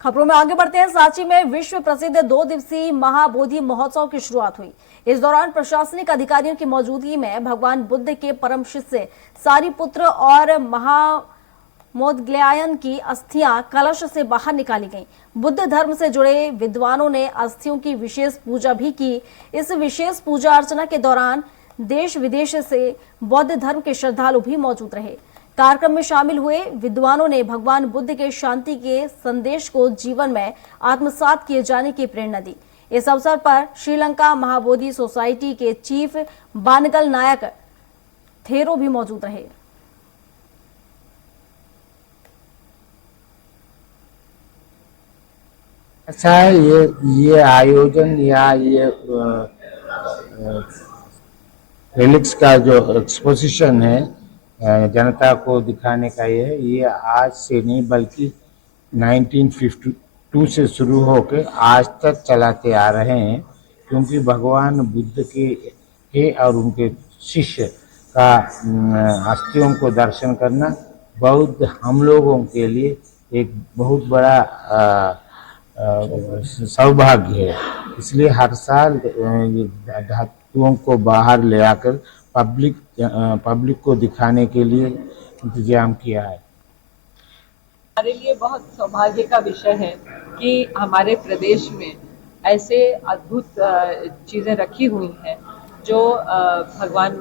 खबरों में आगे बढ़ते हैं। सांची में विश्व प्रसिद्ध 2 दिवसीय महाबोधि महोत्सव की शुरुआत हुई। इस दौरान प्रशासनिक अधिकारियों की मौजूदगी में भगवान बुद्ध के परम शिष्य सारिपुत्र और महामोदग्लायन की अस्थियां कलश से बाहर निकाली गईं। बुद्ध धर्म से जुड़े विद्वानों ने अस्थियों की विशेष पूजा भी की। इस विशेष पूजा अर्चना के दौरान देश विदेश से बौद्ध धर्म के श्रद्धालु भी मौजूद रहे। कार्यक्रम में शामिल हुए विद्वानों ने भगवान बुद्ध के शांति के संदेश को जीवन में आत्मसात किए जाने की प्रेरणा दी। इस अवसर पर श्रीलंका महाबोधि सोसाइटी के चीफ बानगल नायक थेरो भी मौजूद रहे। अच्छा है ये आयोजन या ये रिलिक्स का जो एक्सपोजिशन है जनता को दिखाने का ये आज से नहीं बल्कि 1952 से शुरू होकर आज तक चलाते आ रहे हैं, क्योंकि भगवान बुद्ध के और उनके शिष्य का अस्थियों को दर्शन करना बौद्ध हम लोगों के लिए एक बहुत बड़ा सौभाग्य है। इसलिए हर साल धातुओं को बाहर ले आकर पब्लिक को दिखाने के लिए इंतजाम किया है। हमारे लिए बहुत सौभाग्य का विषय है कि हमारे प्रदेश में ऐसे अद्भुत चीज़ें रखी हुई हैं जो भगवान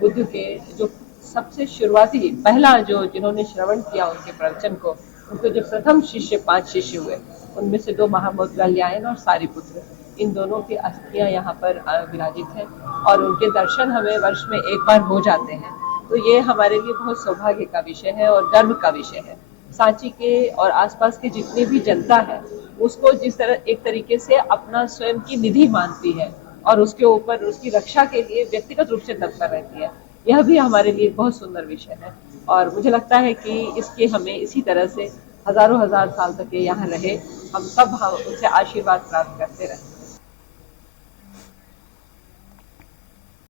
बुद्ध के जो सबसे शुरुआती पहला जो जिन्होंने श्रवण किया उनके प्रवचन को, उनके जो प्रथम शिष्य 5 शिष्य हुए, उनमें से 2 महामोदग्लायन और सारिपुत्र, इन दोनों की अस्थियां यहाँ पर विराजित हैं और उनके दर्शन हमें वर्ष में एक बार हो जाते हैं। तो ये हमारे लिए बहुत सौभाग्य का विषय है और गर्व का विषय है। सांची के और आसपास की जितनी भी जनता है उसको जिस तरह एक तरीके से अपना स्वयं की निधि मानती है और उसके ऊपर उसकी रक्षा के लिए व्यक्तिगत रूप से तत्पर रहती है, यह भी हमारे लिए बहुत सुंदर विषय है। और मुझे लगता है कि इसके हमें इसी तरह से हजारों हजार साल तक ये यहाँ रहे, हम सब उनसे आशीर्वाद प्राप्त करते रहे।